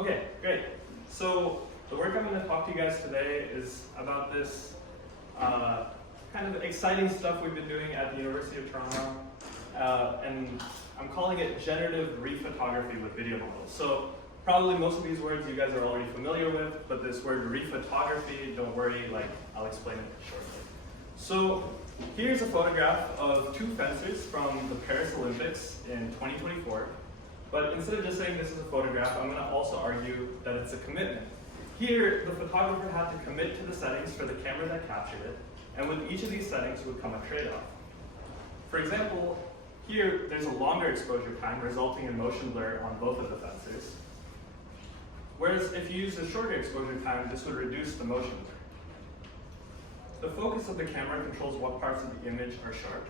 Okay, great. So the work I'm going to talk to you guys today is about this kind of exciting stuff we've been doing at the University of Toronto, and I'm calling it Generative Rephotography with video models. So probably most of these words you guys are already familiar with, but this word rephotography, don't worry, I'll explain it shortly. So here's a photograph of two fencers from the Paris Olympics in 2024. But instead of just saying this is a photograph, I'm going to also argue that it's a commitment. Here, the photographer had to commit to the settings for the camera that captured it, and with each of these settings would come a trade-off. For example, here there's a longer exposure time resulting in motion blur on both of the fencers. Whereas if you use a shorter exposure time, this would reduce the motion blur. The focus of the camera controls what parts of the image are sharp.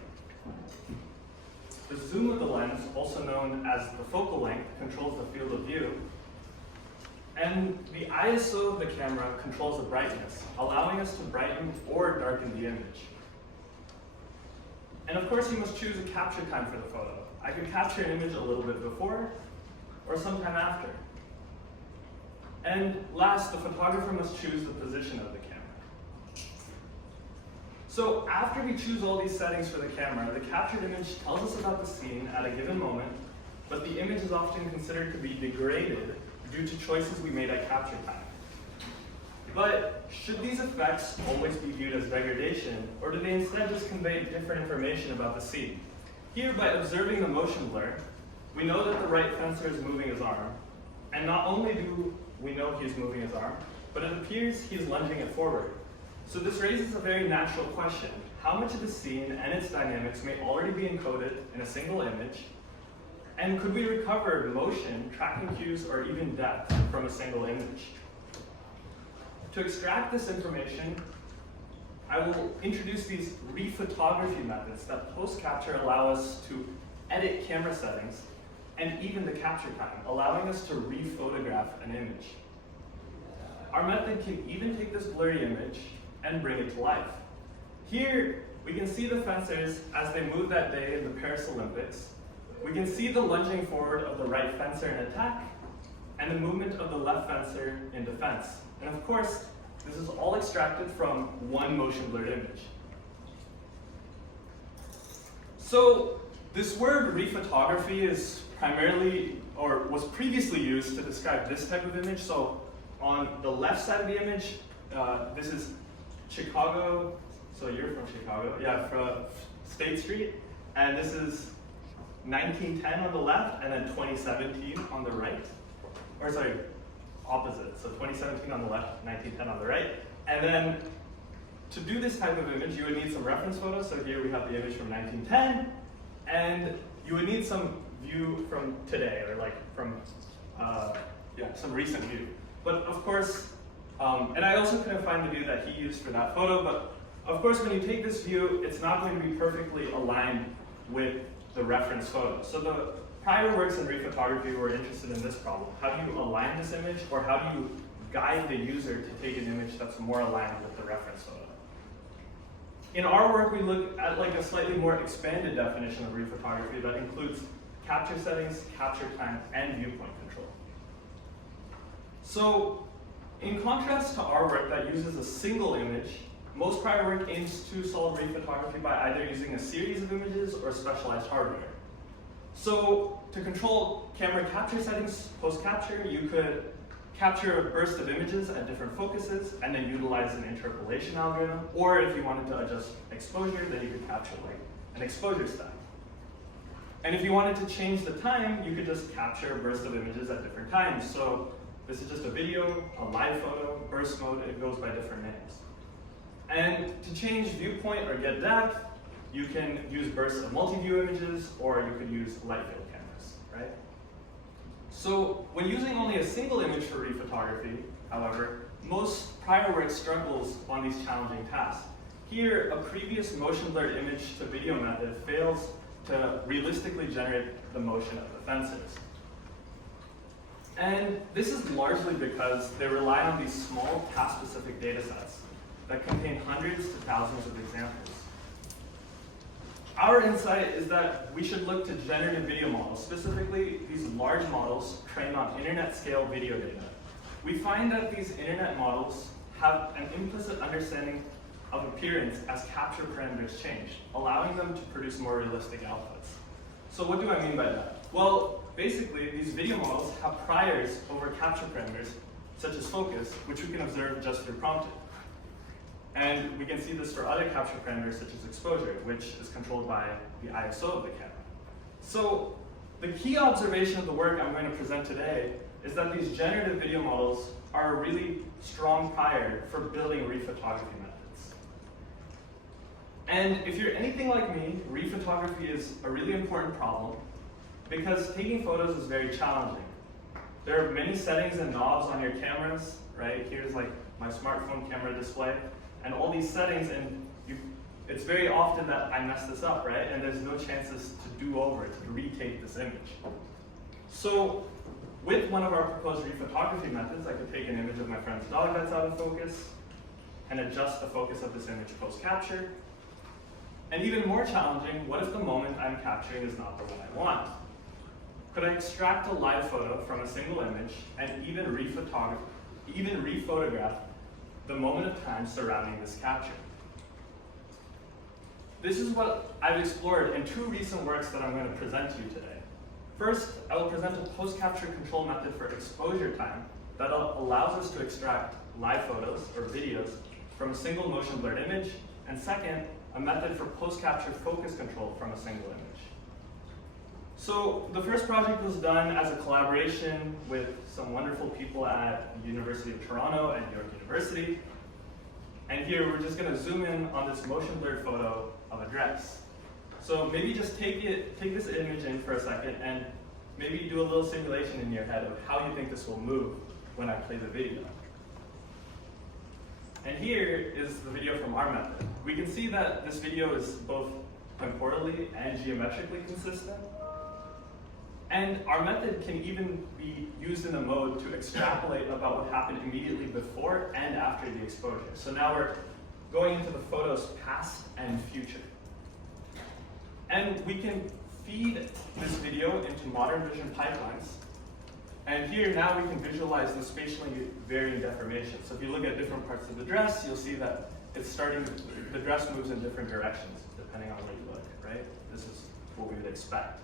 The zoom of the lens, also known as the focal length, controls the field of view. And the ISO of the camera controls the brightness, allowing us to brighten or darken the image. And of course, you must choose a capture time for the photo. I could capture an image a little bit before or sometime after. And last, the photographer must choose the position of the camera. So after we choose all these settings for the camera, the captured image tells us about the scene at a given moment, but the image is often considered to be degraded due to choices we made at capture time. But should these effects always be viewed as degradation, or do they instead just convey different information about the scene? Here, by observing the motion blur, we know that the right fencer is moving his arm, and not only do we know he's moving his arm, but it appears he's lunging it forward. So this raises a very natural question. How much of the scene and its dynamics may already be encoded in a single image? And could we recover motion, tracking cues, or even depth from a single image? To extract this information, I will introduce these rephotography methods that post-capture allow us to edit camera settings and even the capture time, allowing us to rephotograph an image. Our method can even take this blurry image and bring it to life. Here, we can see the fencers as they move that day in the Paris Olympics. We can see the lunging forward of the right fencer in attack, and the movement of the left fencer in defense. And of course, this is all extracted from one motion blurred image. So this word rephotography is primarily, or was previously used to describe this type of image. So on the left side of the image, this is Chicago, so you're from Chicago, yeah, from State Street, and this is 1910 on the left, and then 2017 on the right, or sorry, opposite, so 2017 on the left, 1910 on the right, and then to do this type of image, you would need some reference photos, so here we have the image from 1910, and you would need some view from today, or like from, some recent view. But of course, and I also couldn't find the view that he used for that photo, but of course when you take this view, it's not going to be perfectly aligned with the reference photo. So the prior works in rephotography were interested in this problem. How do you align this image, or how do you guide the user to take an image that's more aligned with the reference photo? In our work, we look at a slightly more expanded definition of rephotography that includes capture settings, capture time, and viewpoint control. So, in contrast to our work that uses a single image, most prior work aims to solve rephotography by either using a series of images or specialized hardware. So, to control camera capture settings post-capture, you could capture a burst of images at different focuses and then utilize an interpolation algorithm, or if you wanted to adjust exposure, then you could capture an exposure stack. And if you wanted to change the time, you could just capture a burst of images at different times. So, this is just a video, a live photo, burst mode, it goes by different names. And to change viewpoint or get depth, you can use bursts of multi-view images, or you could use light field cameras, right? So when using only a single image for rephotography, however, most prior work struggles on these challenging tasks. Here, a previous motion blurred image to video method fails to realistically generate the motion of the fencers. And this is largely because they rely on these small task-specific data sets that contain hundreds to thousands of examples. Our insight is that we should look to generative video models, specifically these large models trained on internet-scale video data. We find that these internet models have an implicit understanding of appearance as capture parameters change, allowing them to produce more realistic outputs. So what do I mean by that? Well, basically, these video models have priors over capture parameters, such as focus, which we can observe just through prompting. And we can see this for other capture parameters, such as exposure, which is controlled by the ISO of the camera. So the key observation of the work I'm going to present today is that these generative video models are a really strong prior for building rephotography methods. And if you're anything like me, rephotography is a really important problem because taking photos is very challenging. There are many settings and knobs on your cameras, right? Here's like my smartphone camera display, and all these settings, and it's very often that I mess this up, right? And there's no chances to do over, to retake this image. So with one of our proposed rephotography methods, I could take an image of my friend's dog that's out of focus and adjust the focus of this image post-capture. And even more challenging, what if the moment I'm capturing is not the one I want? Could I extract a live photo from a single image and even rephotograph the moment of time surrounding this capture? This is what I've explored in two recent works that I'm going to present to you today. First, I will present a post-capture control method for exposure time that allows us to extract live photos or videos from a single motion blurred image, and second, a method for post-capture focus control from a single image. So the first project was done as a collaboration with some wonderful people at the University of Toronto and York University. And here we're just going to zoom in on this motion blurred photo of a dress. So maybe just take this image in for a second and maybe do a little simulation in your head of how you think this will move when I play the video. And here is the video from our method. We can see that this video is both temporally and geometrically consistent. And our method can even be used in a mode to extrapolate about what happened immediately before and after the exposure. So now we're going into the photo's past and future. And we can feed this video into modern vision pipelines. And here now we can visualize the spatially varying deformation. So if you look at different parts of the dress, you'll see that the dress moves in different directions depending on where you look, right? This is what we would expect.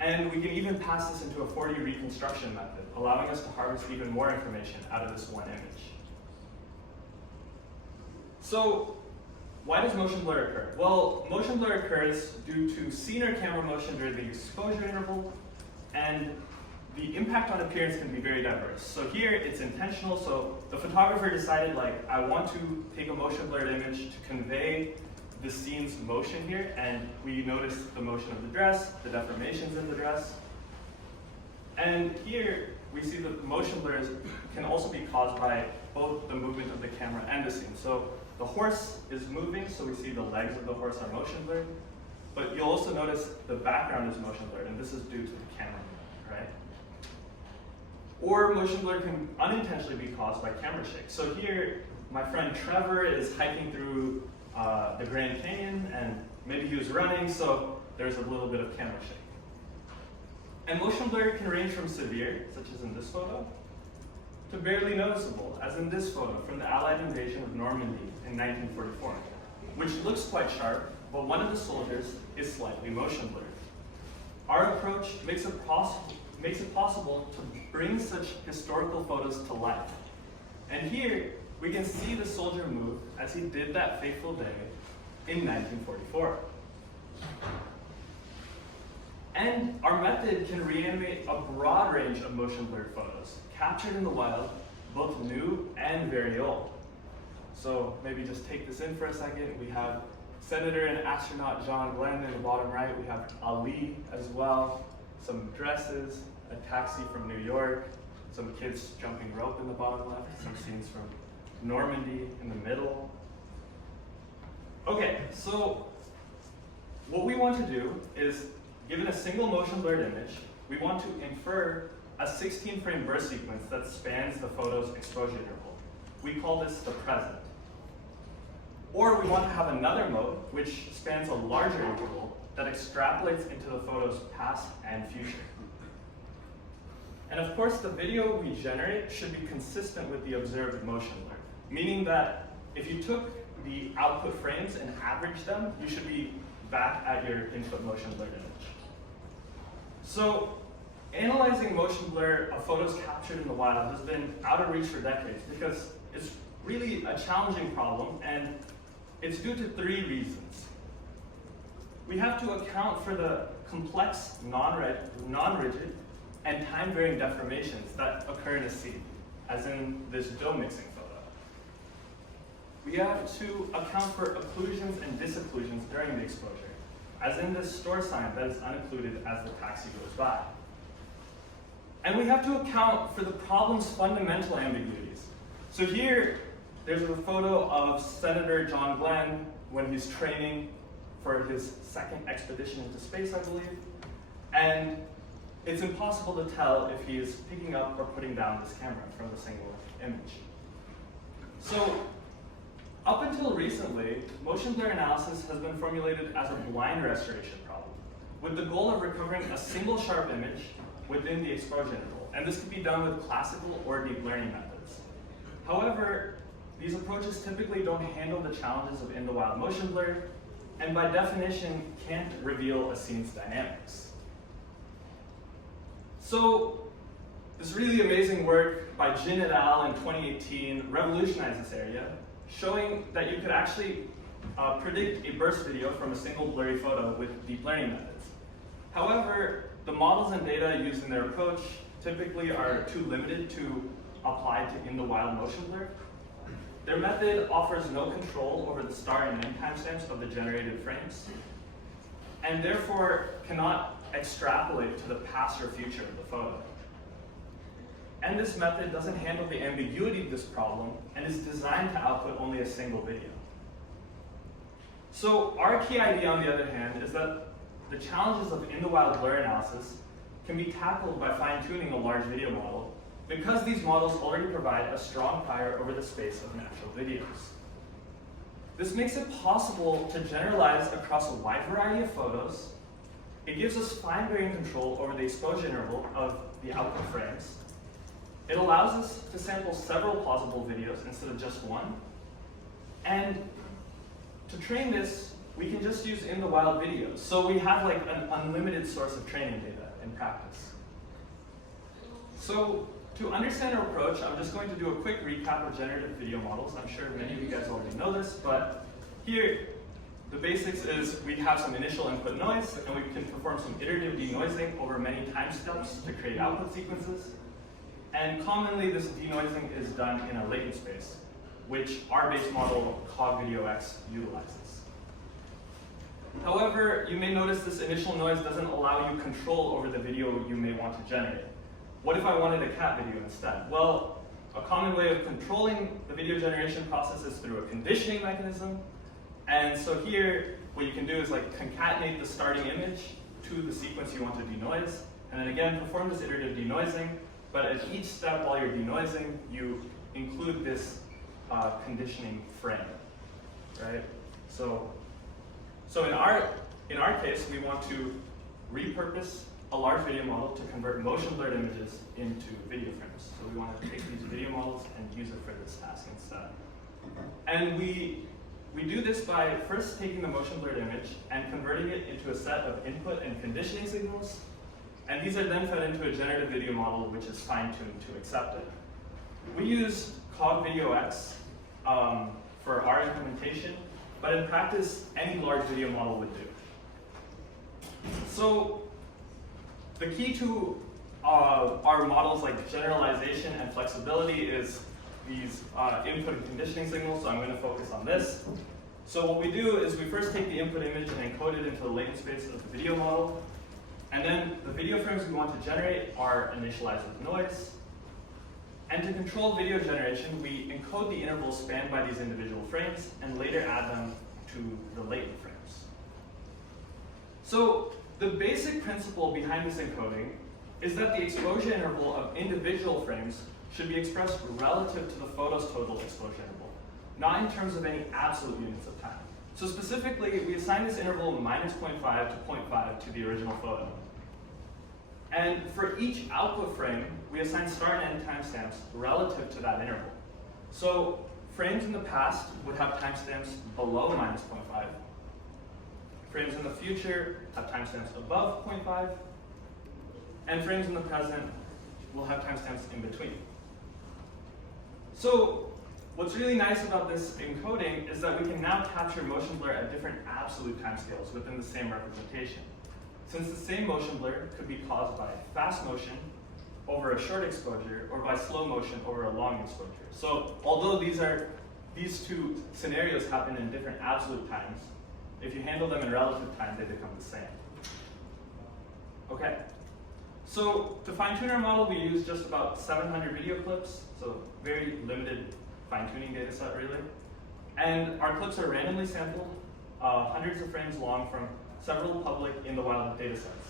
And we can even pass this into a 4D reconstruction method, allowing us to harvest even more information out of this one image. So why does motion blur occur? Well, motion blur occurs due to scene or camera motion during the exposure interval, and the impact on appearance can be very diverse. So here it's intentional, so the photographer decided, like, I want to take a motion blurred image to convey the scene's motion here, and we notice the motion of the dress, the deformations in the dress. And here we see that the motion blurs can also be caused by both the movement of the camera and the scene. So the horse is moving, so we see the legs of the horse are motion blurred, but you'll also notice the background is motion blurred, and this is due to the camera movement, right? Or motion blur can unintentionally be caused by camera shake. So here, my friend Trevor is hiking through the Grand Canyon, and maybe he was running, so there's a little bit of camera shake. And motion blur can range from severe, such as in this photo, to barely noticeable, as in this photo from the Allied invasion of Normandy in 1944, which looks quite sharp, but one of the soldiers is slightly motion blurred. Our approach makes it possible to bring such historical photos to life. And here, we can see the soldier move as he did that fateful day in 1944. And our method can reanimate a broad range of motion blurred photos, captured in the wild, both new and very old. So maybe just take this in for a second. We have Senator and astronaut John Glenn in the bottom right. We have Ali as well, some dresses, a taxi from New York, some kids jumping rope in the bottom left, some scenes from Normandy in the middle. Okay, so what we want to do is, given a single motion blurred image, we want to infer a 16-frame burst sequence that spans the photo's exposure interval. We call this the present. Or we want to have another mode, which spans a larger interval that extrapolates into the photo's past and future. And of course, the video we generate should be consistent with the observed motion blur, meaning that if you took the output frames and averaged them, you should be back at your input motion blurred image. So analyzing motion blur of photos captured in the wild has been out of reach for decades because it's really a challenging problem, and it's due to three reasons. We have to account for the complex, non-rigid, and time-varying deformations that occur in a scene, as in this dough mixing photo. We have to account for occlusions and disocclusions during the exposure, as in this store sign that is unoccluded as the taxi goes by. And we have to account for the problem's fundamental ambiguities. So here, there's a photo of Senator John Glenn when he's training for his second expedition into space, I believe. And it's impossible to tell if he is picking up or putting down this camera from a single image. So, up until recently, motion blur analysis has been formulated as a blind restoration problem, with the goal of recovering a single sharp image within the exposure interval. And this can be done with classical or deep learning methods. However, these approaches typically don't handle the challenges of in-the-wild motion blur, and by definition, can't reveal a scene's dynamics. So, this really amazing work by Jin et al. In 2018 revolutionized this area, showing that you could actually predict a burst video from a single blurry photo with deep learning methods. However, the models and data used in their approach typically are too limited to apply to in-the-wild motion blur. Their method offers no control over the start and end timestamps of the generated frames, and therefore cannot extrapolate to the past or future of the photo. And this method doesn't handle the ambiguity of this problem and is designed to output only a single video. So our key idea, on the other hand, is that the challenges of in-the-wild blur analysis can be tackled by fine-tuning a large video model, because these models already provide a strong prior over the space of natural videos. This makes it possible to generalize across a wide variety of photos. It gives us fine-grained control over the exposure interval of the output frames. It allows us to sample several plausible videos instead of just one. And to train this, we can just use in-the-wild videos. So we have like an unlimited source of training data in practice. So to understand our approach, I'm just going to do a quick recap of generative video models. I'm sure many of you guys already know this, but here, the basics is we have some initial input noise, and we can perform some iterative denoising over many time steps to create output sequences. And commonly, this denoising is done in a latent space, which our base model, CogVideoX, utilizes. However, you may notice this initial noise doesn't allow you control over the video you may want to generate. What if I wanted a cat video instead? Well, a common way of controlling the video generation process is through a conditioning mechanism. And so here, what you can do is like concatenate the starting image to the sequence you want to denoise, and then again, perform this iterative denoising, but at each step while you're denoising, you include this conditioning frame, right? So in our case, we want to repurpose a large video model to convert motion blurred images into video frames. So we want to take these video models and use it for this task instead. And we do this by first taking the motion blurred image and converting it into a set of input and conditioning signals. And these are then fed into a generative video model, which is fine-tuned to accept it. We use CogVideoX for our implementation, but in practice, any large video model would do. So the key to our models like generalization and flexibility is these input and conditioning signals, so I'm going to focus on this. So what we do is we first take the input image and encode it into the latent space of the video model, and then the video frames we want to generate are initialized with noise. And to control video generation, we encode the intervals spanned by these individual frames and later add them to the latent frames. So the basic principle behind this encoding is that the exposure interval of individual frames should be expressed relative to the photo's total exposure interval, not in terms of any absolute units of time. So specifically, we assign this interval minus 0.5 to 0.5 to the original photo. And for each output frame, we assign start and end timestamps relative to that interval. So frames in the past would have timestamps below minus 0.5. Frames in the future have timestamps above 0.5. And frames in the present will have timestamps in between. So what's really nice about this encoding is that we can now capture motion blur at different absolute timescales within the same representation. Since the same motion blur could be caused by fast motion over a short exposure or by slow motion over a long exposure. So although these two scenarios happen in different absolute times, if you handle them in relative time, they become the same. Okay, so to fine-tune our model, we use just about 700 video clips, so very limited fine-tuning data set really. And our clips are randomly sampled, hundreds of frames long from several public in the wild data sets.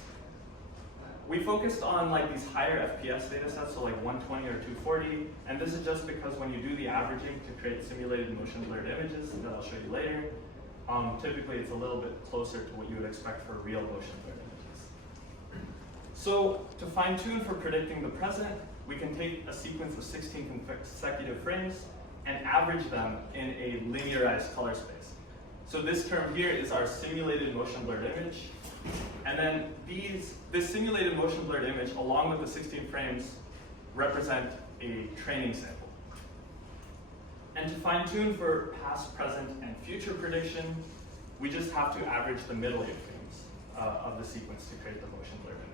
We focused on like these higher FPS data sets, so like 120 or 240, and this is just because when you do the averaging to create simulated motion blurred images that I'll show you later, typically it's a little bit closer to what you would expect for real motion blurred images. So to fine tune for predicting the present, we can take a sequence of 16 consecutive frames and average them in a linearized color space. So this term here is our simulated motion blurred image. And then this simulated motion blurred image, along with the 16 frames, represent a training sample. And to fine tune for past, present, and future prediction, we just have to average the middle 8 frames of the sequence to create the motion blurred image.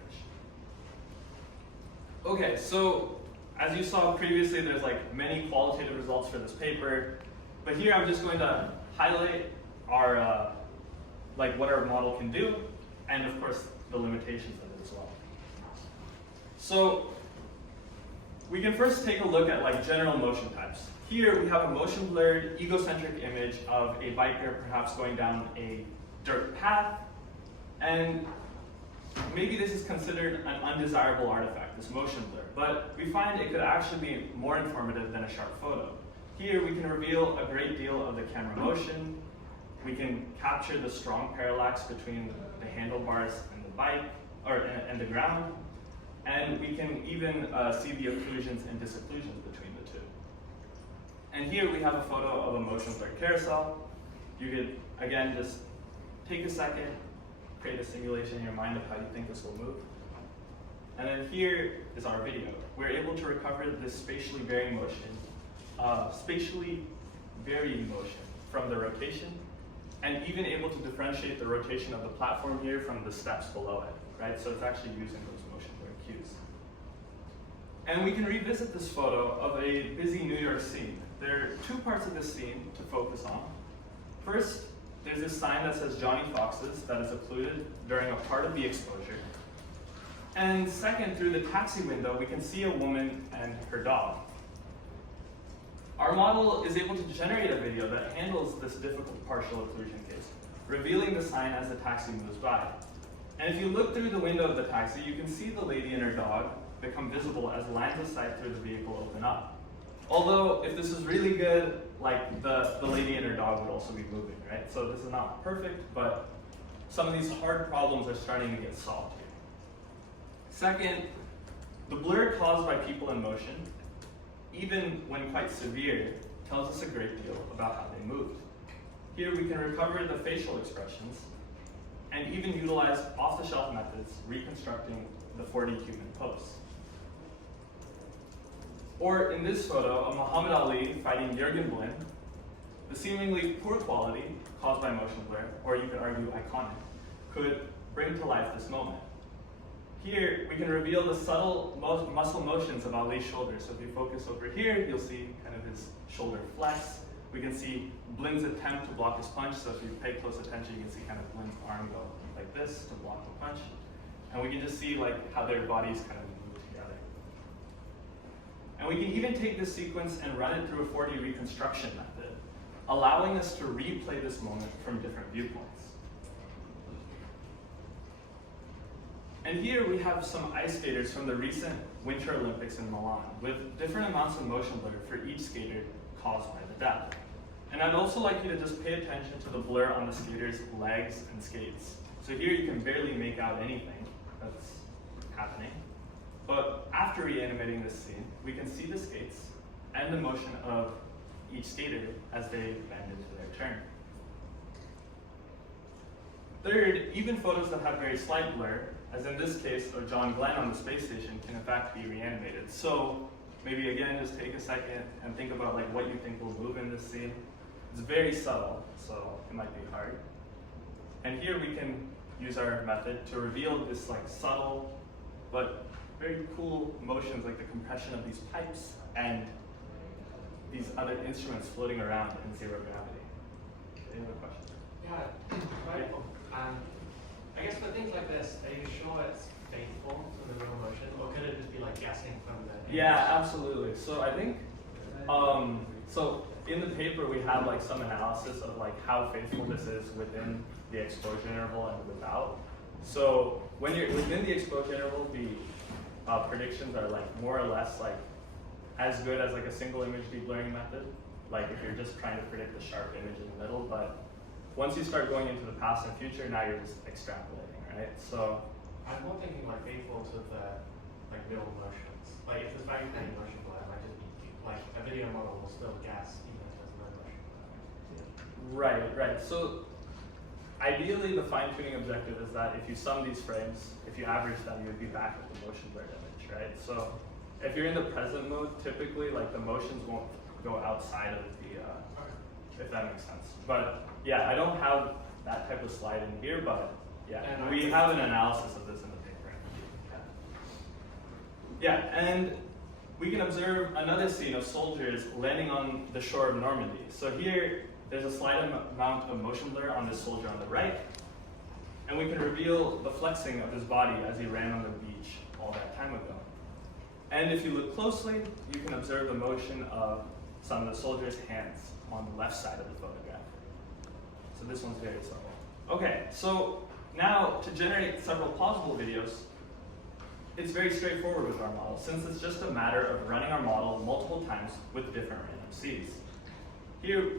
Okay, so as you saw previously, there's like many qualitative results for this paper, but here I'm just going to highlight our what our model can do, and of course the limitations of it as well. So we can first take a look at like general motion types. Here we have a motion blurred egocentric image of a biker perhaps going down a dirt path, and maybe this is considered an undesirable artifact, this motion blur, but we find it could actually be more informative than a sharp photo. Here we can reveal a great deal of the camera motion. We can capture the strong parallax between the handlebars and the bike, and the ground, and we can even see the occlusions and disocclusions between the two. And here we have a photo of a motion blurred carousel. You could, again, just take a second, create a simulation in your mind of how you think this will move. And then here is our video. We're able to recover this spatially varying motion from the rotation, and even able to differentiate the rotation of the platform here from the steps below it, right? So it's actually using those motion blur cues. And we can revisit this photo of a busy New York scene. There are two parts of this scene to focus on. First, there's this sign that says Johnny Fox's that is occluded during a part of the exposure. And second, through the taxi window, we can see a woman and her dog. Our model is able to generate a video that handles this difficult partial occlusion case, revealing the sign as the taxi moves by. And if you look through the window of the taxi, you can see the lady and her dog become visible as lines of sight through the vehicle open up. Although, if this is really good, like the lady and her dog would also be moving, right? So this is not perfect, but some of these hard problems are starting to get solved here. Second, the blur caused by people in motion, even when quite severe, tells us a great deal about how they moved. Here we can recover the facial expressions and even utilize off-the-shelf methods reconstructing the 4D human pose. Or in this photo of Muhammad Ali fighting Jürgen Blin, the seemingly poor quality caused by motion blur, or you could argue iconic, could bring to life this moment. Here, we can reveal the subtle muscle motions of Ali's shoulders. So if you focus over here, you'll see kind of his shoulder flex. We can see Blin's attempt to block his punch. So if you pay close attention, you can see kind of Blin's arm go like this to block the punch. And we can just see like how their bodies kind of move together. And we can even take this sequence and run it through a 4D reconstruction method, allowing us to replay this moment from different viewpoints. And here we have some ice skaters from the recent Winter Olympics in Milan, with different amounts of motion blur for each skater caused by the death. And I'd also like you to just pay attention to the blur on the skater's legs and skates. So here you can barely make out anything that's happening. But after reanimating this scene, we can see the skates and the motion of each skater as they bend into their turn. Third, even photos that have very slight blur, as in this case of John Glenn on the space station, can in fact be reanimated. So maybe again, just take a second and think about like what you think will move in this scene. It's very subtle, so it might be hard. And here we can use our method to reveal this like subtle but very cool motions like the compression of these pipes and these other instruments floating around in zero gravity. Any other questions? Yeah, right. I guess for things like this, are you sure it's faithful to the real motion, or could it just be like guessing from the image? Yeah, absolutely. So I think, so in the paper we have like some analysis of like how faithful this is within the exposure interval and without. So when you're within the exposure interval, the predictions are like more or less like as good as like a single image deblurring method. Like if you're just trying to predict the sharp image in the middle, but once you start going into the past and future, now you're just extrapolating, right? So I'm more thinking like faithful to the like real motions. Like if there's very tiny motion blur, it might just be like a video model will still guess even if there's no motion blur. right. So ideally, the fine-tuning objective is that if you sum these frames, if you average them, you would be back with the motion blurred image, right? So if you're in the present mode, typically like the motions won't go outside of the, if that makes sense. But yeah, I don't have that type of slide in here, but yeah, and we have an analysis of this in the paper. Yeah, and we can observe another scene of soldiers landing on the shore of Normandy. So here, there's a slight amount of motion blur on this soldier on the right, and we can reveal the flexing of his body as he ran on the beach all that time ago. And if you look closely, you can observe the motion of some of the soldiers' hands on the left side of the photograph. So this one's very subtle. Okay, so now to generate several plausible videos, it's very straightforward with our model, since it's just a matter of running our model multiple times with different random seeds. Here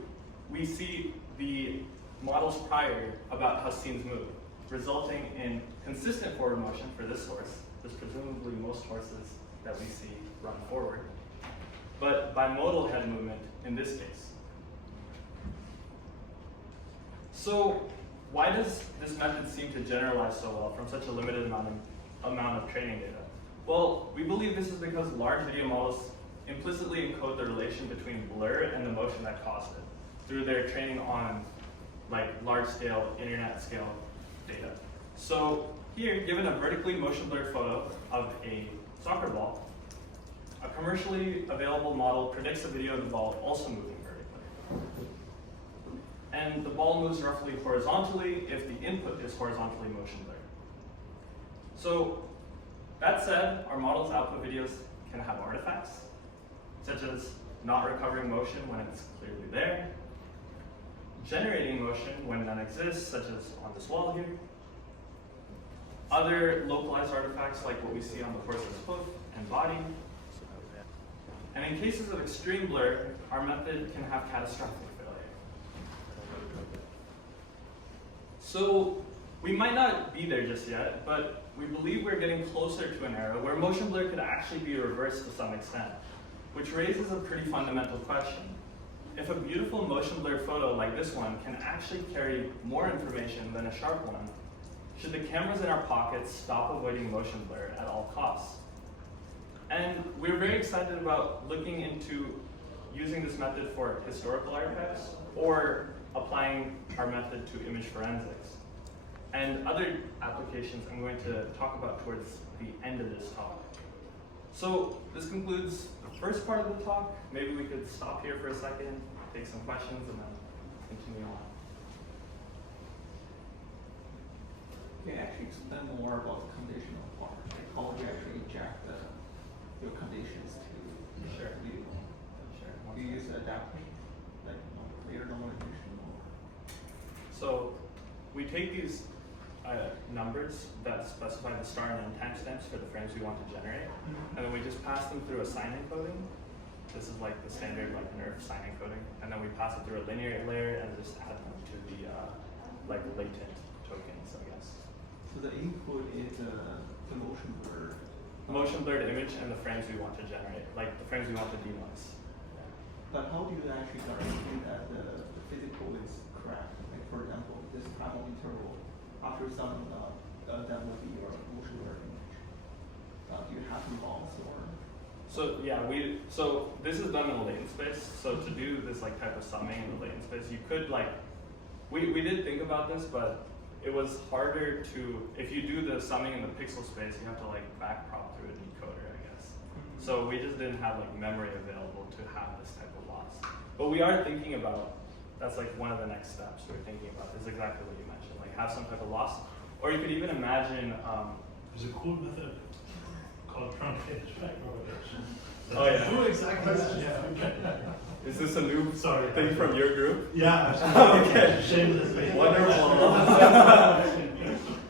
we see the models prior about how scenes move, resulting in consistent forward motion for this horse. There's presumably most horses that we see run forward, but bimodal head movement in this case. So why does this method seem to generalize so well from such a limited amount of training data? Well, we believe this is because large video models implicitly encode the relation between blur and the motion that caused it through their training on like large-scale, internet-scale data. So here, given a vertically motion blurred photo of a soccer ball, a commercially available model predicts a video of the ball also moving vertically. And the ball moves roughly horizontally if the input is horizontally motion blurred. So that said, our model's output videos can have artifacts, such as not recovering motion when it's clearly there, generating motion when none exists, such as on this wall here, other localized artifacts like what we see on the horse's hoof and body. And in cases of extreme blur, our method can have catastrophic failure. So we might not be there just yet, but we believe we're getting closer to an era where motion blur could actually be reversed to some extent, which raises a pretty fundamental question. If a beautiful motion blur photo like this one can actually carry more information than a sharp one, should the cameras in our pockets stop avoiding motion blur at all costs? And we're very excited about looking into using this method for historical artifacts or applying our method to image forensics. And other applications I'm going to talk about towards the end of this talk. So this concludes the first part of the talk. Maybe we could stop here for a second, take some questions, and then continue on. Can you actually explain more about the conditional part? Like how do you actually inject your conditions to Sure. the vehicle? Sure. Do you use adaptation, like layer normalization? So we take these numbers that specify the star and end timestamps for the frames we want to generate, and then we just pass them through a sign encoding, This is like the standard like NERF sign encoding, and then we pass it through a linear layer and just add them to the like latent tokens, I guess. So the input is the motion blur. Motion blurred image and the frames we want to generate, like the frames we want to denoise. But how do you actually guarantee that the physical is correct? Like for example, this primal interval, after some, that will be your motion blur image. Do you have loss or? So yeah, so this is done in the latent space. So to do this like type of summing in the latent space, you could like, we did think about this, but it was harder to, if you do the summing in the pixel space, you have to like backprop through a decoder, I guess. So we just didn't have like memory available to have this type of loss. But we are thinking about, that's like one of the next steps we're thinking about, is exactly what you mentioned, like have some type of loss. Or you could even imagine, There's a cool method called truncated effect propagation. Oh yeah. Who exactly? is this a new Sorry. thing from your group? Yeah. Okay. Shamelessly. Wonderful.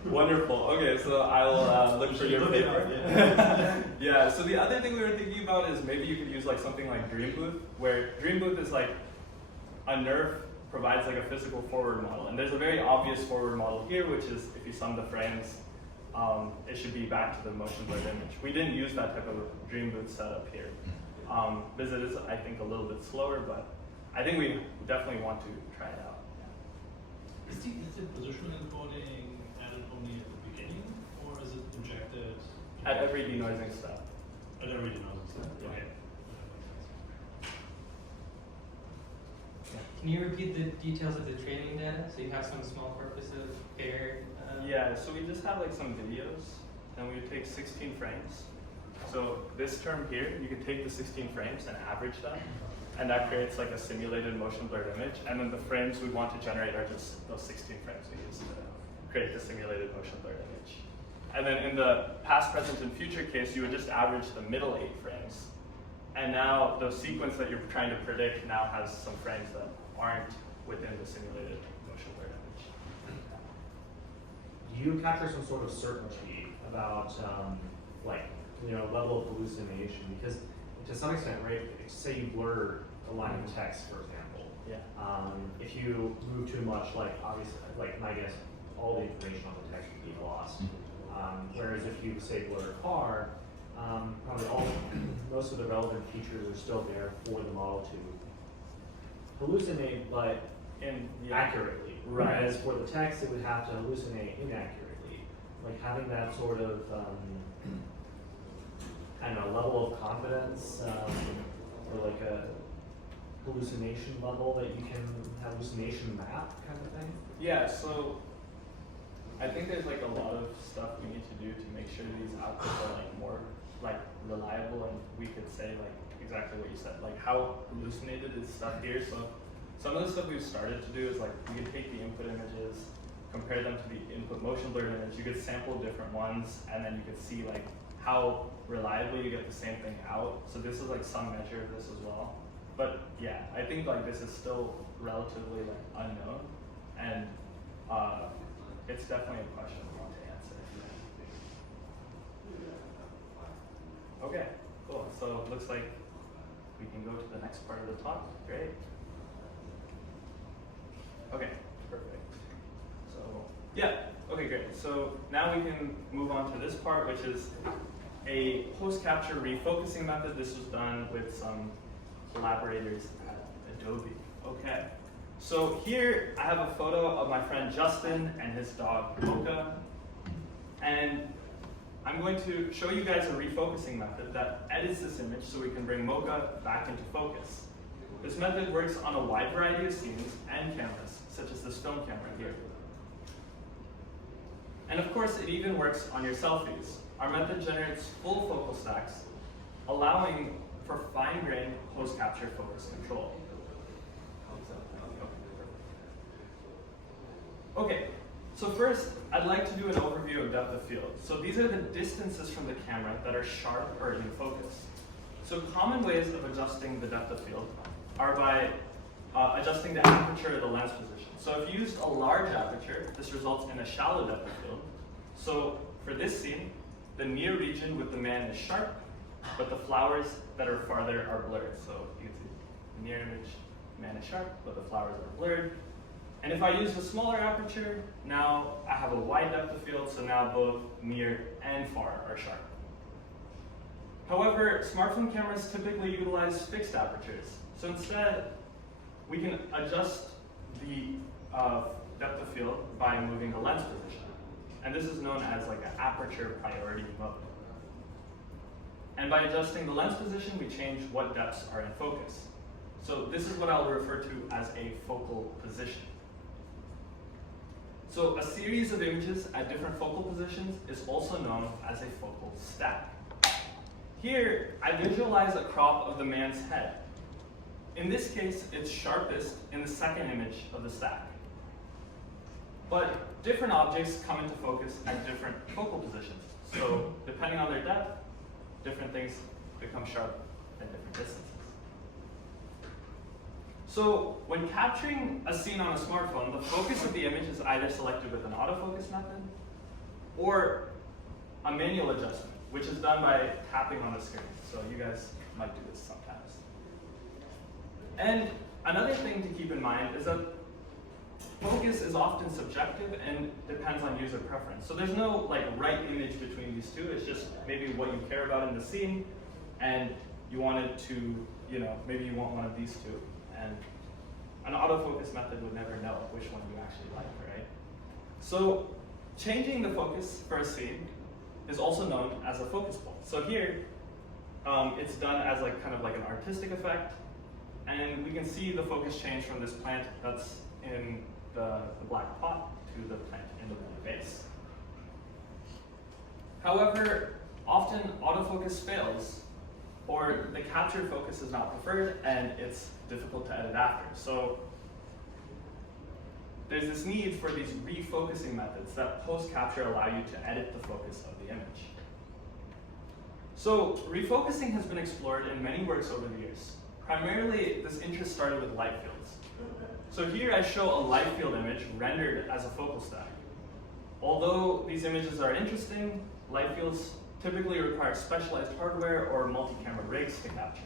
Wonderful. Okay, so I'll look for your Look it paper. up, yeah. Yeah, so the other thing we were thinking about is maybe you could use like something like Dream Booth, where Dream Booth is like a NERF provides like a physical forward model. And there's a very obvious forward model here, which is if you sum the frames, it should be back to the motion blurred image. We didn't use that type of Dream Booth setup here. Because it is, I think, a little bit slower, but I think we definitely want to try it out. Is the positional encoding added only at the beginning, or is it injected At every denoising step. At every denoising step? Yeah. Okay. Can you repeat the details of the training data? So you have some small corpuses paired. Yeah, so we just have like some videos, and we take 16 frames. So this term here, you can take the 16 frames and average them, and that creates like a simulated motion blurred image. And then the frames we want to generate are just those 16 frames we use to create the simulated motion blurred image. And then in the past, present, and future case, you would just average the middle 8 frames. And now the sequence that you're trying to predict now has some frames that aren't within the simulated motion blurred image. Do you capture some sort of certainty about level of hallucination? Because to some extent, right, say you blur a line of text, for example. Yeah. If you move too much, like obviously, like my guess, all the information on the text would be lost. Whereas if you say blur a car, probably most of the relevant features are still there for the model to hallucinate, but accurately. Right. Whereas for the text, it would have to hallucinate inaccurately. Like having that sort of level of confidence, or like a hallucination level that you can hallucination map kind of thing. Yeah, so I think there's like a lot of stuff we need to do to make sure these outputs are like more like reliable, and we could say like exactly what you said, like how hallucinated is stuff here. So some of the stuff we've started to do is like we could take the input images, compare them to the input motion blurred image. You could sample different ones, and then you could see like how reliably you get the same thing out. So this is like some measure of this as well. But yeah, I think like this is still relatively like unknown, and it's definitely a question we want to answer. Okay, cool. So it looks like we can go to the next part of the talk. Great. Okay, perfect. So yeah, okay, great. So now we can move on to this part, which is a post-capture refocusing method. This was done with some collaborators at Adobe. Okay. So here I have a photo of my friend Justin and his dog Mocha, and I'm going to show you guys a refocusing method that edits this image so we can bring Mocha back into focus. This method works on a wide variety of scenes and cameras, such as this film camera here. And of course, it even works on your selfies. Our method generates full focal stacks, allowing for fine-grained post-capture focus control. Okay, so first, I'd like to do an overview of depth of field. So these are the distances from the camera that are sharp or in focus. So common ways of adjusting the depth of field are by adjusting the aperture or the lens position. So if you used a large aperture, this results in a shallow depth of field. So for this scene, the near region with the man is sharp, but the flowers that are farther are blurred. So you can see the near image, man is sharp, but the flowers are blurred. And if I use a smaller aperture, now I have a wide depth of field, so now both near and far are sharp. However, smartphone cameras typically utilize fixed apertures. So instead, we can adjust the depth of field by moving the lens position. And this is known as like an aperture priority mode. And by adjusting the lens position, we change what depths are in focus. So this is what I'll refer to as a focal position. So a series of images at different focal positions is also known as a focal stack. Here, I visualize a crop of the man's head. In this case, it's sharpest in the second image of the stack. But different objects come into focus at different focal positions. So depending on their depth, different things become sharp at different distances. So when capturing a scene on a smartphone, the focus of the image is either selected with an autofocus method or a manual adjustment, which is done by tapping on the screen. So you guys might do this sometimes. And another thing to keep in mind is that focus is often subjective and depends on user preference. So there's no like right image between these two. It's just maybe what you care about in the scene, and you wanted to, maybe you want one of these two. And an autofocus method would never know which one you actually like, right? So changing the focus for a scene is also known as a focus pull. So here, it's done as like kind of like an artistic effect, and we can see the focus change from this plant that's in the black pot to the plant in the blue vase. However, often autofocus fails, or the captured focus is not preferred, and it's difficult to edit after. So there's this need for these refocusing methods that post-capture allow you to edit the focus of the image. So refocusing has been explored in many works over the years. Primarily, this interest started with light fields. So here I show a light field image rendered as a focal stack. Although these images are interesting, light fields typically require specialized hardware or multi-camera rigs to capture.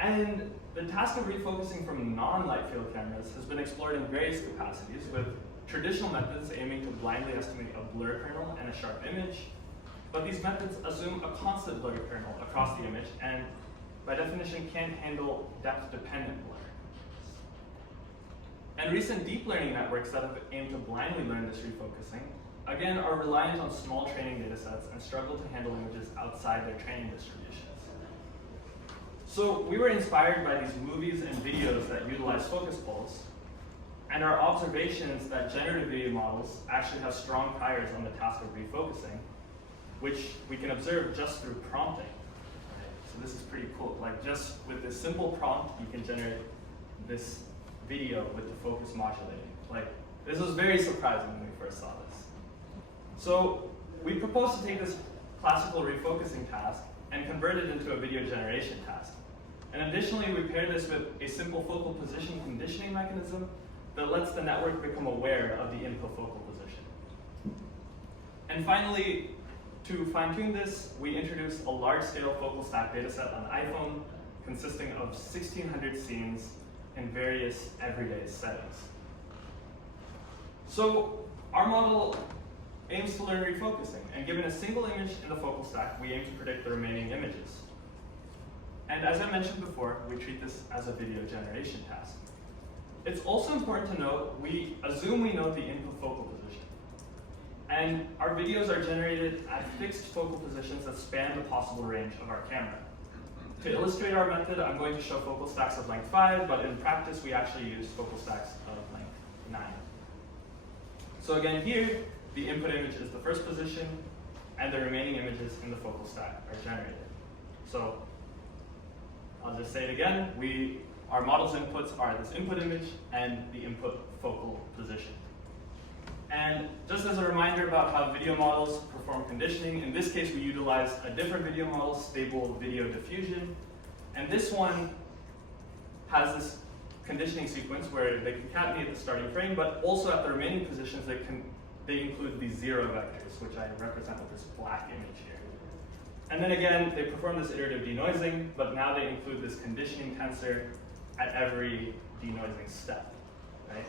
And the task of refocusing from non-light field cameras has been explored in various capacities, with traditional methods aiming to blindly estimate a blur kernel and a sharp image. But these methods assume a constant blur kernel across the image, and by definition can't handle depth-dependent blur. And recent deep learning networks that have aimed to blindly learn this refocusing, again, are reliant on small training data sets and struggle to handle images outside their training distributions. So we were inspired by these movies and videos that utilize focus pulls, and our observations that generative video models actually have strong priors on the task of refocusing, which we can observe just through prompting. So this is pretty cool. Like just with this simple prompt, you can generate this video with the focus modulating. Like this was very surprising when we first saw this. So we proposed to take this classical refocusing task and convert it into a video generation task. And additionally, we pair this with a simple focal position conditioning mechanism that lets the network become aware of the input focal position. And finally, to fine-tune this, we introduced a large-scale focal stack dataset on iPhone consisting of 1,600 scenes in various everyday settings. So our model aims to learn refocusing, and given a single image in the focal stack, we aim to predict the remaining images. And as I mentioned before, we treat this as a video generation task. It's also important to note, we assume we know the input focal position. And our videos are generated at fixed focal positions that span the possible range of our camera. To illustrate our method, I'm going to show focal stacks of length 5, but in practice, we actually use focal stacks of length 9. So again, here, the input image is the first position, and the remaining images in the focal stack are generated. So I'll just say it again. Our model's inputs are this input image and the input focal position. And just as a reminder about how video models perform conditioning, in this case we utilize a different video model, stable video diffusion. And this one has this conditioning sequence where they concatenate the starting frame, but also at the remaining positions they include these 0 vectors, which I represent with this black image here. And then again, they perform this iterative denoising, but now they include this conditioning tensor at every denoising step, right?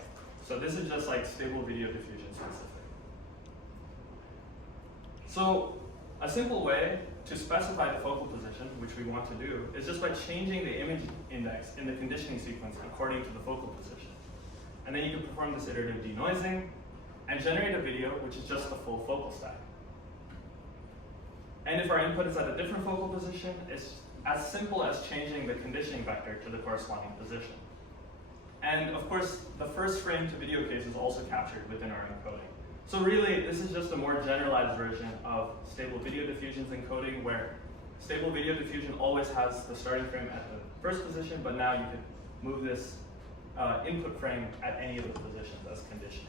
So this is just like stable video diffusion specific. So a simple way to specify the focal position, which we want to do, is just by changing the image index in the conditioning sequence according to the focal position. And then you can perform this iterative denoising and generate a video, which is just the full focal stack. And if our input is at a different focal position, it's as simple as changing the conditioning vector to the corresponding position. And of course, the first frame to video case is also captured within our encoding. So really, this is just a more generalized version of stable video diffusion's encoding, where stable video diffusion always has the starting frame at the first position, but now you can move this input frame at any of the positions as conditioning.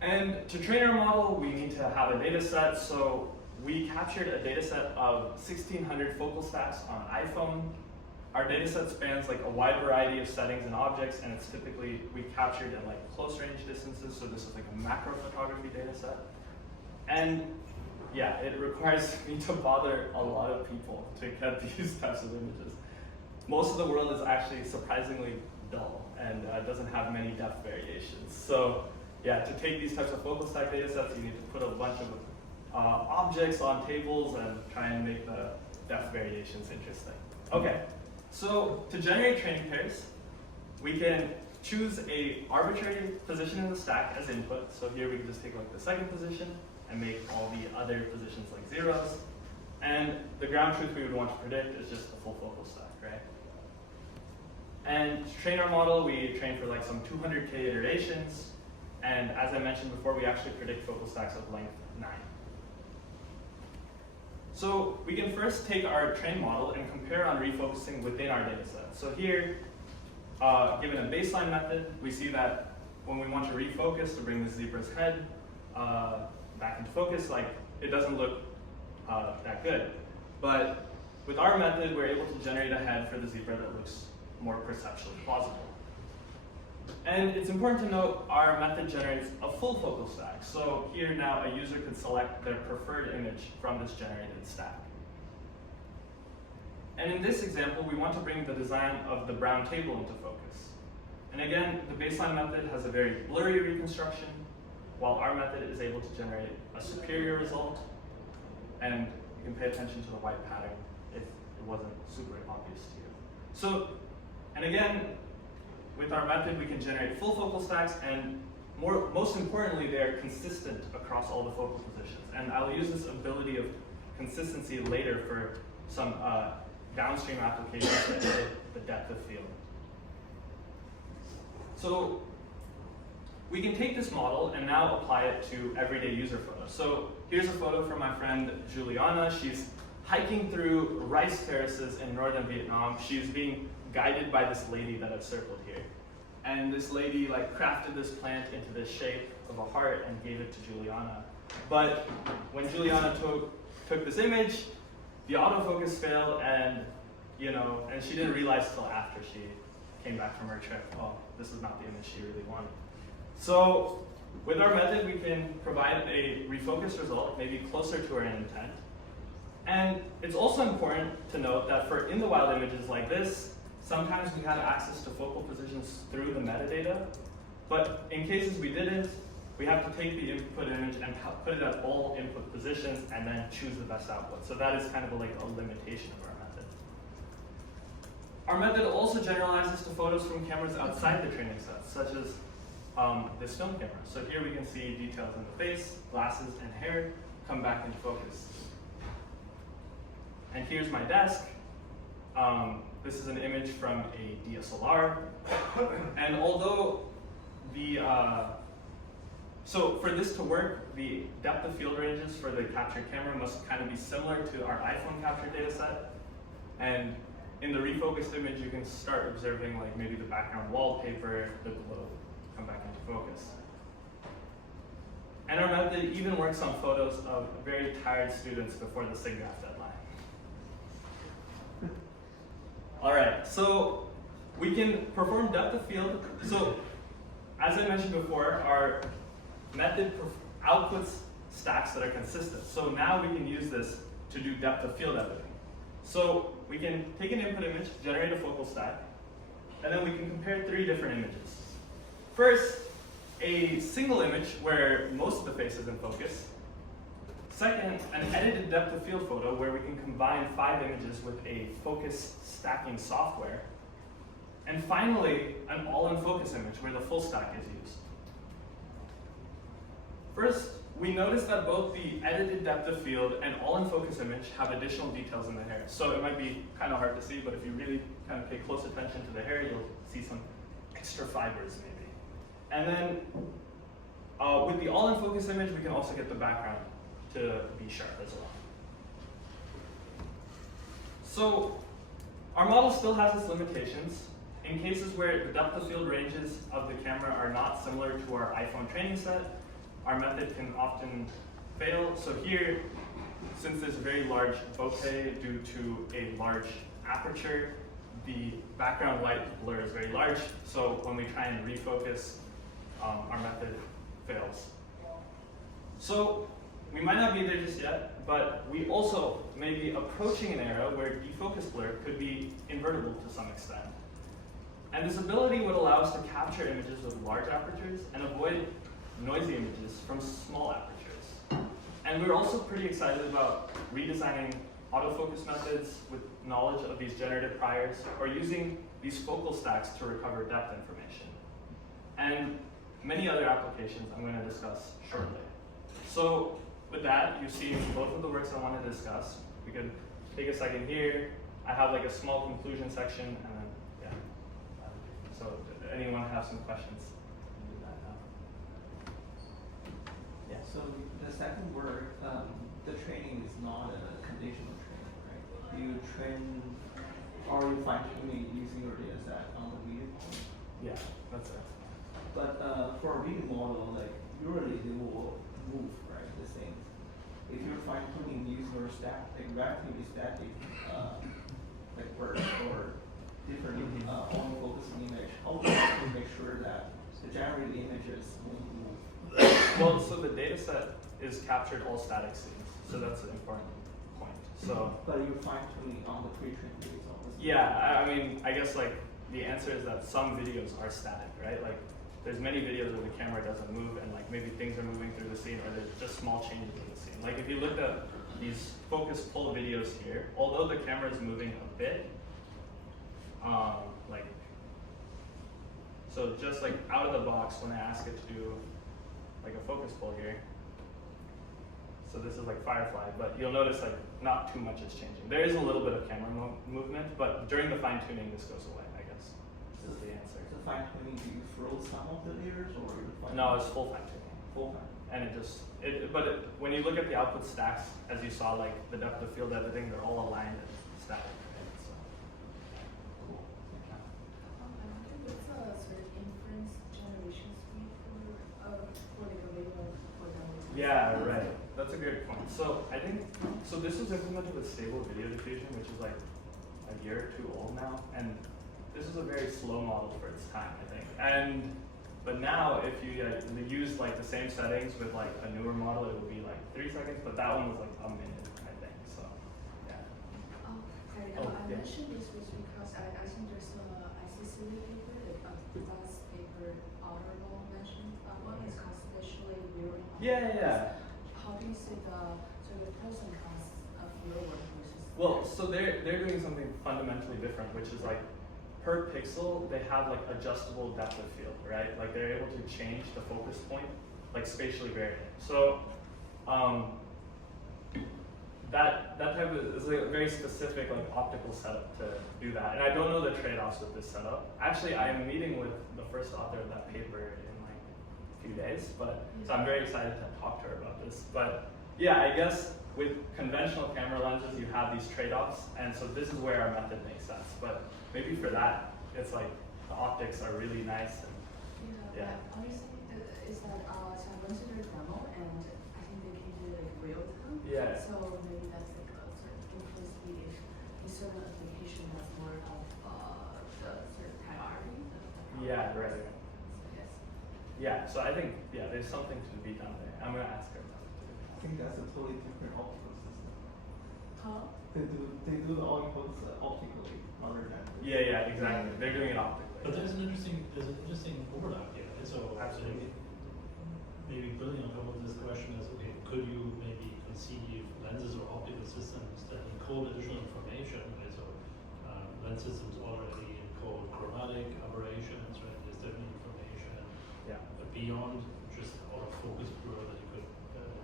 And to train our model, we need to have a data set. So we captured a data set of 1,600 focal stacks on iPhone. Our data set spans like a wide variety of settings and objects, and it's typically, we captured at like close range distances, so this is like a macro photography data set. And yeah, it requires me to bother a lot of people to get these types of images. Most of the world is actually surprisingly dull and doesn't have many depth variations. So yeah, to take these types of focal stack data sets, you need to put a bunch of objects on tables and try and make the depth variations interesting. Okay. So to generate training pairs, we can choose a arbitrary position in the stack as input. So here we can just take like the second position and make all the other positions like zeros. And the ground truth we would want to predict is just the full focal stack, right? And to train our model, we train for like some 200K iterations. And as I mentioned before, we actually predict focal stacks of length 9. So we can first take our trained model and compare on refocusing within our data set. So here, given a baseline method, we see that when we want to refocus to bring the zebra's head back into focus, like it doesn't look that good. But with our method, we're able to generate a head for the zebra that looks more perceptually plausible. And it's important to note our method generates a full focal stack. So here now a user could select their preferred image from this generated stack. And in this example, we want to bring the design of the brown table into focus. And again, the baseline method has a very blurry reconstruction, while our method is able to generate a superior result. And you can pay attention to the white pattern if it wasn't super obvious to you. So, and again, with our method, we can generate full focal stacks, and most importantly, they are consistent across all the focal positions. And I'll use this ability of consistency later for some downstream applications that hit the depth of field. So we can take this model and now apply it to everyday user photos. So here's a photo from my friend Juliana. She's hiking through rice terraces in northern Vietnam. She's being guided by this lady that I've circled here. And this lady like crafted this plant into this shape of a heart and gave it to Juliana. But when Juliana took this image, the autofocus failed, and and she didn't realize till after she came back from her trip, oh, this is not the image she really wanted. So with our method, we can provide a refocused result, maybe closer to our intent. And it's also important to note that for in the wild images like this, sometimes we have access to focal positions through the metadata, but in cases we didn't, we have to take the input image and put it at all input positions and then choose the best output. So that is kind of like a limitation of our method. Our method also generalizes to photos from cameras outside the training set, such as this film camera. So here we can see details in the face, glasses, and hair come back into focus. And here's my desk. This is an image from a DSLR. And although so for this to work, the depth of field ranges for the captured camera must kind of be similar to our iPhone captured data set. And in the refocused image, you can start observing like maybe the background wallpaper, the glow come back into focus. And our method even works on photos of very tired students before the SIGGRAPH deadline. All right, so we can perform depth of field. So as I mentioned before, our method outputs stacks that are consistent. So now we can use this to do depth of field editing. So we can take an input image, generate a focal stack, and then we can compare 3 different images. First, a single image where most of the face is in focus. Second, an edited depth of field photo where we can combine 5 images with a focus stacking software. And finally, an all-in-focus image where the full stack is used. First, we notice that both the edited depth of field and all-in-focus image have additional details in the hair. So it might be kind of hard to see, but if you really kind of pay close attention to the hair, you'll see some extra fibers maybe. And then with the all-in-focus image, we can also get the background to be sharp as well. So our model still has its limitations. In cases where the depth of field ranges of the camera are not similar to our iPhone training set, our method can often fail. So here, since there's a very large bokeh due to a large aperture, the background light blur is very large. So when we try and refocus, our method fails. So we might not be there just yet, but we also may be approaching an era where defocus blur could be invertible to some extent. And this ability would allow us to capture images with large apertures and avoid noisy images from small apertures. And we're also pretty excited about redesigning autofocus methods with knowledge of these generative priors, or using these focal stacks to recover depth information. And many other applications I'm going to discuss shortly. So with that, you've seen both of the works I want to discuss. We could take a second here. I have like a small conclusion section, and then, yeah. So anyone have some questions? Do that now. Yeah, so the second work, the training is not a conditional training, right? You train, or you fine tuning using your data set on the video point. Yeah, that's it. But for a reading model, like usually they will move, right? The same. If you're fine tuning using your like relatively static, like work or different on focusing image, how do you make sure that the generated images won't move? Well, so the data set is captured all static scenes, so that's an important point. So, but you're fine tuning on the pre-trained results. yeah, I mean, I guess like the answer is that some videos are static, right? Like there's many videos where the camera doesn't move and like maybe things are moving through the scene, or there's just small changes in the scene. Like if you look at these focus pull videos here, although the camera is moving a bit, like, so just like out of the box when I ask it to do like a focus pull here, so this is like Firefly, but you'll notice like not too much is changing. There is a little bit of camera movement, but during the fine tuning this goes away, I guess, is the answer. So fine tuning, do you froze some of the layers or you fine No, it's full fine tuning. full fine? And it just, when you look at the output stacks, as you saw, like the depth of field editing, they're all aligned and static. Right? So, Cool. I think it's a sort of inference generation speed for like a video for them. yeah, right. That's a great point. So I think, so this was implemented with stable video diffusion, which is like a year or 2 old now, and this is a very slow model for its time, I think. But now, if you use like the same settings with like a newer model, it would be like 3 seconds, but that one was like a minute, I think. So, yeah. Oh, sorry. Oh, I yeah. mentioned this was because I think there's a ICCD paper, like a last paper Honorable mentioned. One is constellation mirroring. Yeah. How do you see the sort of pros and cons of your work versus? Well, so they're doing something fundamentally different, which is like per pixel they have like adjustable depth of field, right? Like they're able to change the focus point, like spatially varying. So that type of is like a very specific like optical setup to do that. And I don't know the trade-offs with this setup. Actually, I am meeting with the first author of that paper in like a few days, but so I'm very excited to talk to her about this. But yeah, I guess with conventional camera lenses, you have these trade-offs, and so this is where our method makes sense. But maybe for that, it's like the optics are really nice. And, yeah. Other thing is that so I went to their demo and I think they can do like real time. Yeah. So maybe that's like a sort of increased speed if in certain application has more of the sort of priority. Yeah, right. So yes. Yeah, so I think, yeah, there's something to be done there. I'm going to ask her about it too. think that's a totally different optical system. Huh? They do the outputs optically rather than. Yeah, exactly. They're doing it optically. But there's an interesting overlap here. And so Absolutely. maybe building on top of this question is, okay, could you maybe conceive lenses or optical systems that encode additional information? Right? So lens systems already encode chromatic aberrations, right? There's different information Yeah. beyond just autofocus blur that you could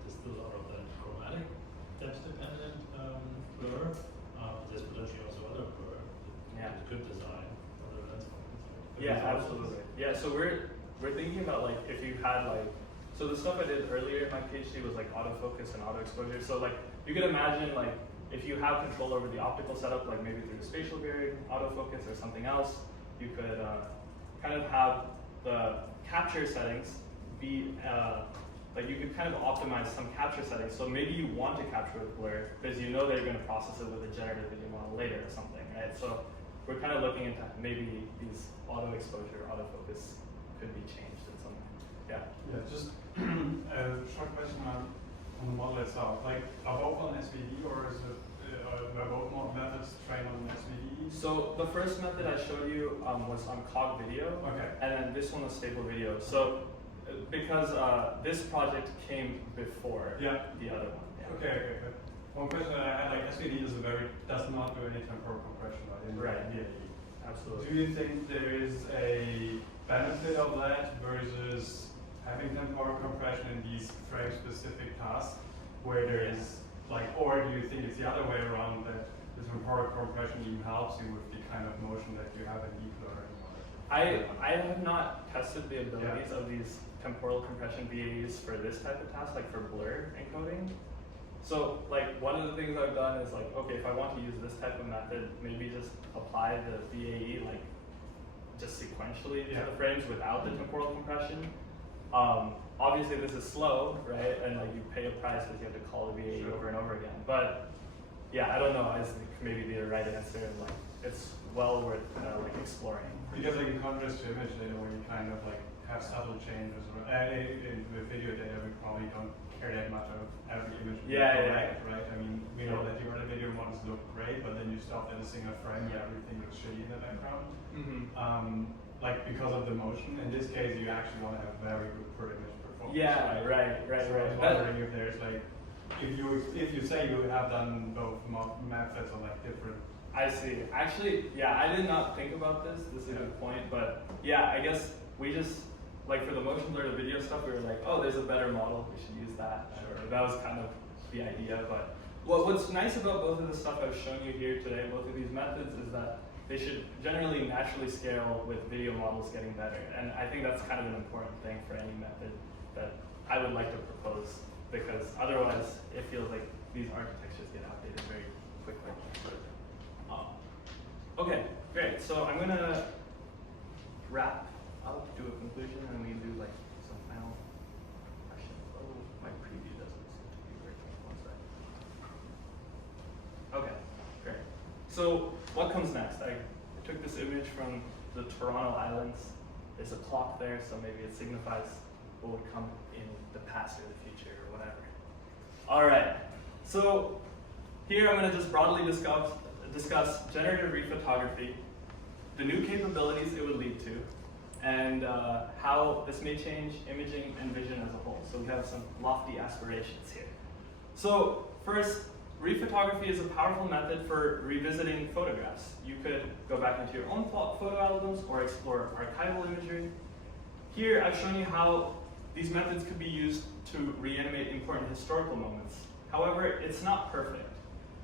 distill out of that chromatic depth-dependent blur. There's potentially also other blur Yeah. that could design other lens formats. Yeah, absolutely. Yeah, so we're thinking about like if you had like, so the stuff I did earlier in my PhD was like autofocus and auto exposure. So like you could imagine like if you have control over the optical setup, like maybe through spatial varying autofocus or something else, you could kind of have the capture settings be like you could kind of optimize some capture settings. So maybe you want to capture with blur because you know they're going to process it with a generative video model later or something, right? So we're kind of looking into maybe these auto exposure, autofocus could be changed in some way. Yeah. Yeah, just a short question on the model itself. Like, are both on SVD or is it were both methods trained on SVD? So the first method I showed you was on cog video, Okay. and then this one was stable video. So because this project came before Yeah. the other one. Yeah. Okay, good. One question that I had, like SVD does not do any temporal compression, right? In Right. DAE. Absolutely. Do you think there is a benefit of that versus having temporal compression in these frame-specific tasks where there is like, or do you think it's the other way around that the temporal compression even helps you with the kind of motion that you have in ePlur and I have not tested the abilities of these temporal compression VAEs for this type of task, like for blur encoding. So like one of the things I've done is like, okay, if I want to use this type of method, maybe just apply the VAE like just sequentially to the frames without the temporal compression. Obviously this is slow, right? And like you pay a price because you have to call the VAE over and over again. But yeah, I don't know. I think maybe the right answer, and like it's well worth like exploring. because like in contrast to image data where you kind of like have subtle changes, in the video data we probably don't care that much of every image being correct, right? I mean, we know that your other video models look great, but then you stop at a single frame and everything looks shitty in the background. Like because of the motion. In this case, you actually want to have very good per image performance. Yeah, right. So I was wondering if there's like, if you say you have done both methods or like different. I see. Actually, yeah, I did not think about this. This is a good point, but yeah, I guess we just like for the motion blur to video stuff, we were like, oh, there's a better model. We should use that. Sure. That was kind of the idea. But what's nice about both of the stuff I've shown you here today, both of these methods, is that they should generally naturally scale with video models getting better. And I think that's kind of an important thing for any method that I would like to propose, because otherwise it feels like these architectures get outdated very quickly. Okay, great. So I'm gonna wrap up, do a conclusion, and we can do like some final questions. Oh, my preview doesn't seem to be working. One sec. Okay, great. So what comes next? I took this image from the Toronto Islands. There's a clock there, so maybe it signifies what would come in the past or the future or whatever. All right. So here I'm going to just broadly discuss generative rephotography, the new capabilities it would lead to, and how this may change imaging and vision as a whole. So we have some lofty aspirations here. So first, rephotography is a powerful method for revisiting photographs. You could go back into your own photo albums or explore archival imagery. Here I've shown you how these methods could be used to reanimate important historical moments. However, it's not perfect.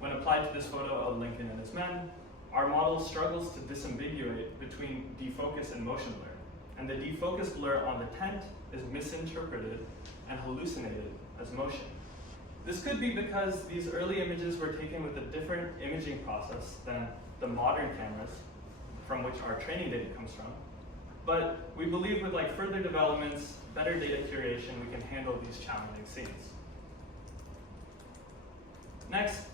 When applied to this photo of Lincoln and his men, our model struggles to disambiguate between defocus and motion blur. And the defocus blur on the tent is misinterpreted and hallucinated as motion. This could be because these early images were taken with a different imaging process than the modern cameras from which our training data comes from. But we believe with like further developments, better data curation, we can handle these challenging scenes. Next,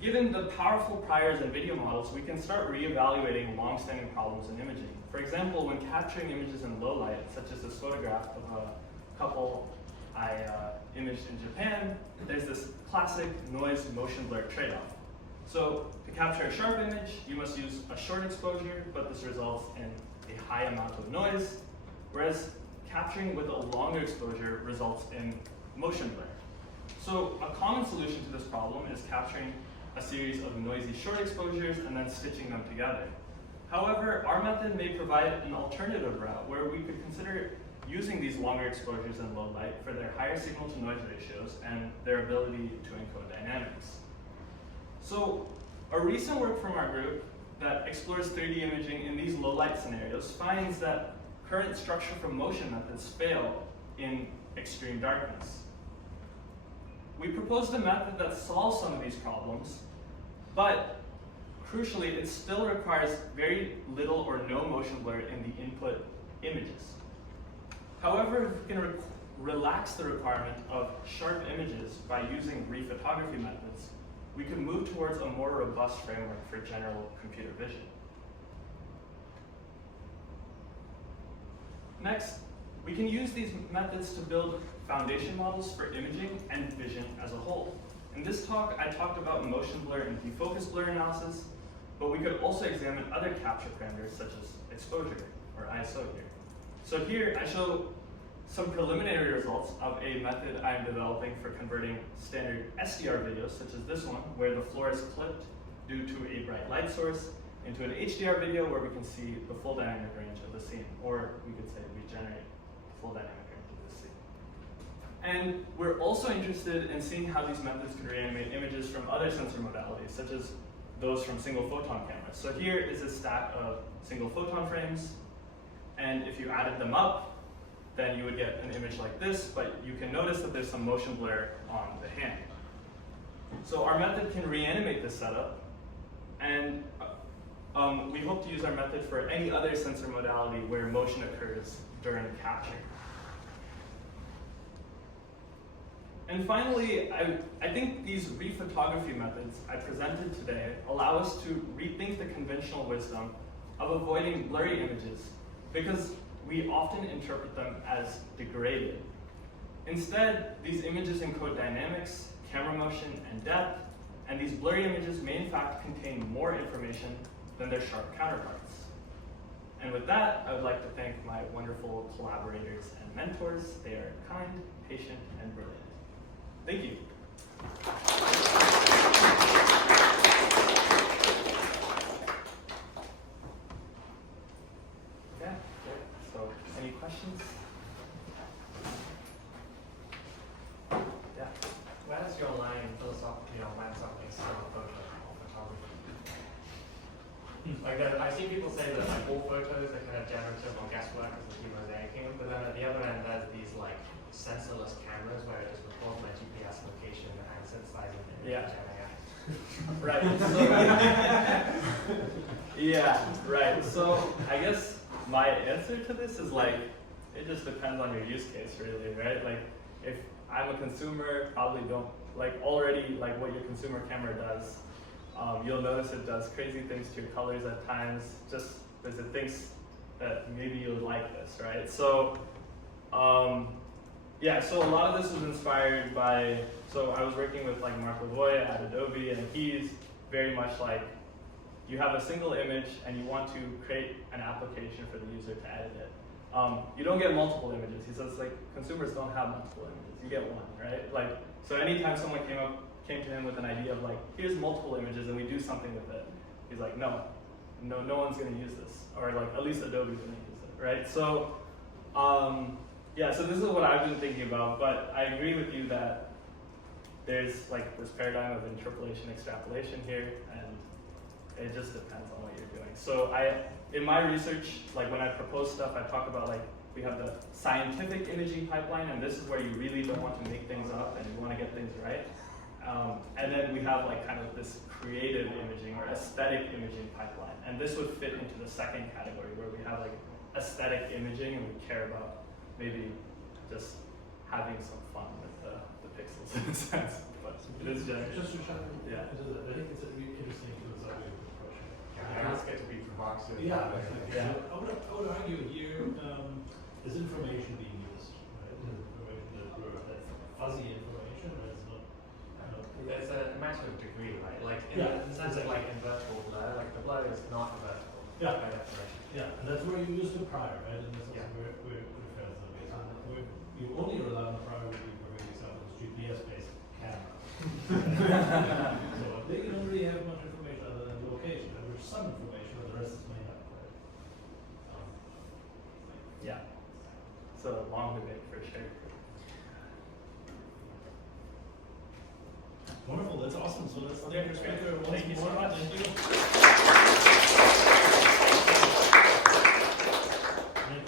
given the powerful priors in video models, we can start reevaluating long-standing problems in imaging. For example, when capturing images in low light, such as this photograph of a couple I imaged in Japan, there's this classic noise-motion blur trade-off. So to capture a sharp image, you must use a short exposure, but this results in a high amount of noise, whereas capturing with a longer exposure results in motion blur. So a common solution to this problem is capturing a series of noisy short exposures and then stitching them together. However, our method may provide an alternative route where we could consider using these longer exposures in low light for their higher signal to noise ratios and their ability to encode dynamics. So a recent work from our group that explores 3D imaging in these low light scenarios finds that current structure from motion methods fail in extreme darkness. We proposed a method that solves some of these problems, but crucially, it still requires very little or no motion blur in the input images. However, if we can relax the requirement of sharp images by using rephotography methods, we could move towards a more robust framework for general computer vision. Next, we can use these methods to build foundation models for imaging and vision as a whole. In this talk, I talked about motion blur and defocus blur analysis, but we could also examine other capture parameters such as exposure, or ISO here. So here, I show some preliminary results of a method I am developing for converting standard SDR videos, such as this one, where the floor is clipped due to a bright light source, into an HDR video where we can see the full dynamic range of the scene, or we could say we generate the full dynamic range of the scene. And we're also interested in seeing how these methods could reanimate images from other sensor modalities, such as those from single photon cameras. So here is a stack of single photon frames, and if you added them up, then you would get an image like this, but you can notice that there's some motion blur on the hand. So our method can reanimate this setup, and we hope to use our method for any other sensor modality where motion occurs during capture. And finally, I think these rephotography methods I presented today allow us to rethink the conventional wisdom of avoiding blurry images, because we often interpret them as degraded. Instead, these images encode dynamics, camera motion, and depth, and these blurry images may in fact contain more information than their sharp counterparts. And with that, I would like to thank my wonderful collaborators and mentors. They are kind, patient, and brilliant. Thank you. Yeah, great. So any questions? Yeah. Where does your line philosophically land something still photography? Like I've seen people say that like all photos are kind of generative or guesswork as a mosaicing, but then at the other end there's these like sensorless cameras where it just records my GPS location and synthesizes the image Right. So, yeah, right. So I guess my answer to this is like, it just depends on your use case really, right? Like if I'm a consumer, probably don't, like already like what your consumer camera does, you'll notice it does crazy things to your colors at times, just because it thinks that maybe you'll like this, right? So, yeah, so a lot of this was inspired by, so I was working with like Mark Lavoie at Adobe, and he's very much like, you have a single image and you want to create an application for the user to edit it. You don't get multiple images. He says like, consumers don't have multiple images, you get one, right? Like, so anytime someone came to him with an idea of like, here's multiple images and we do something with it, he's like, no one's gonna use this, or like at least Adobe's gonna use it, right? So, yeah, so this is what I've been thinking about, but I agree with you that there's like this paradigm of interpolation, extrapolation here, and it just depends on what you're doing. So in my research, like when I propose stuff, I talk about like, we have the scientific imaging pipeline, and this is where you really don't want to make things up and you want to get things right. And then we have like kind of this creative imaging or aesthetic imaging pipeline. And this would fit into the second category where we have like aesthetic imaging and we care about maybe just having some fun with the pixels in a sense. But it is generative. Just to chime in, Yeah. I think it's a really interesting philosophical approach. I ask it to be provocative. Yeah, Yeah. I would argue here, is information being used, right? Information that fuzzy information, but it's not, There's a matter of degree, right? Like Yeah, in terms of like invertible blur, like the blur is not invertible Yeah. by definition. yeah, and that's where you use the prior, right? And that's also Yeah. where it refers to the base. And you only rely on the prior with the perfect example is GPS-based camera. So they don't really have much information other than location. There's some information, but the rest is made up, right? Yeah. It's a long debate for sure. Wonderful, that's awesome. So let's Okay, thank the great. speaker once Thank you so more. much. Thank you.